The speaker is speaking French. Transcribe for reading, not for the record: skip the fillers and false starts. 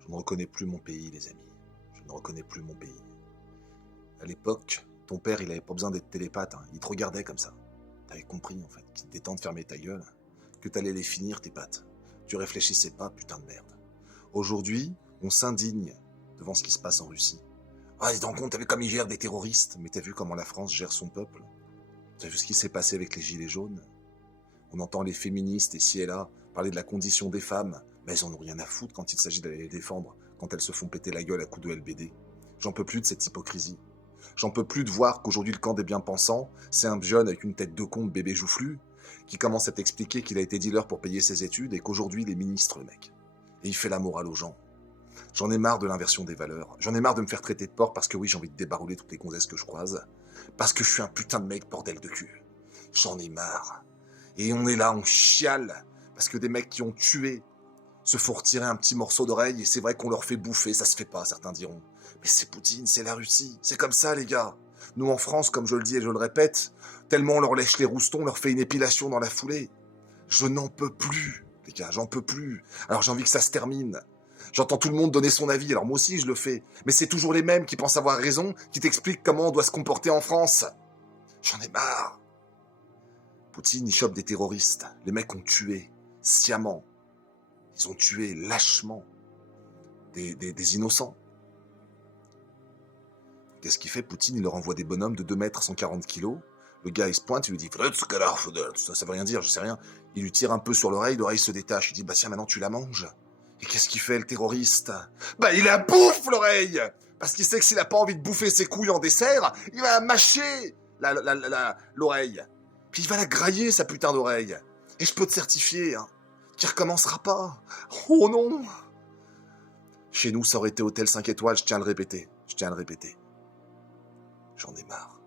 Je ne reconnais plus mon pays, les amis. Je ne reconnais plus mon pays. À l'époque, ton père, il avait pas besoin d'être télépathe, hein. Il te regardait comme ça. T'avais compris, en fait, qu'il était temps de fermer ta gueule, que t'allais les finir, tes pattes. Tu réfléchissais pas, putain de merde. Aujourd'hui, on s'indigne devant ce qui se passe en Russie. Ah, dis donc compte, t'as vu comme ils gèrent des terroristes, mais t'as vu comment la France gère son peuple? T'as vu ce qui s'est passé avec les gilets jaunes? On entend les féministes ici et là parler de la condition des femmes, mais elles en ont rien à foutre quand il s'agit d'aller les défendre, quand elles se font péter la gueule à coups de LBD. J'en peux plus de cette hypocrisie. J'en peux plus de voir qu'aujourd'hui le camp des bien-pensants, c'est un jeune avec une tête de con de bébé joufflu, qui commence à t'expliquer qu'il a été dealer pour payer ses études et qu'aujourd'hui il est ministre, le mec. Et il fait la morale aux gens. J'en ai marre de l'inversion des valeurs. J'en ai marre de me faire traiter de porc parce que oui, j'ai envie de débarouler toutes les gonzesses que je croise. Parce que je suis un putain de mec bordel de cul. J'en ai marre. Et on est là, on chiale. Parce que des mecs qui ont tué se font retirer un petit morceau d'oreille et c'est vrai qu'on leur fait bouffer, ça se fait pas, certains diront. Mais c'est Poutine, c'est la Russie, c'est comme ça les gars. Nous en France, comme je le dis et je le répète, tellement on leur lèche les roustons, on leur fait une épilation dans la foulée. Je n'en peux plus, les gars, j'en peux plus. Alors j'ai envie que ça se termine. J'entends tout le monde donner son avis, alors moi aussi je le fais. Mais c'est toujours les mêmes qui pensent avoir raison, qui t'expliquent comment on doit se comporter en France. J'en ai marre. Poutine, il chope des terroristes. Les mecs ont tué, sciemment. Ils ont tué lâchement des innocents. Qu'est-ce qu'il fait, Poutine? Il leur envoie des bonhommes de 2 mètres, 140 kilos. Le gars, il se pointe, il lui dit ça veut rien dire, je sais rien. Il lui tire un peu sur l'oreille se détache. Il dit, bah tiens, maintenant tu la manges. Et qu'est-ce qu'il fait, le terroriste? Bah il la bouffe, l'oreille! Parce qu'il sait que s'il a pas envie de bouffer ses couilles en dessert, il va la mâcher, l'oreille. Puis il va la grailler, sa putain d'oreille. Et je peux te certifier, hein, qu'il recommencera pas. Oh non! Chez nous, ça aurait été hôtel 5 étoiles, je tiens à le répéter. Je tiens à le répéter. J'en ai marre.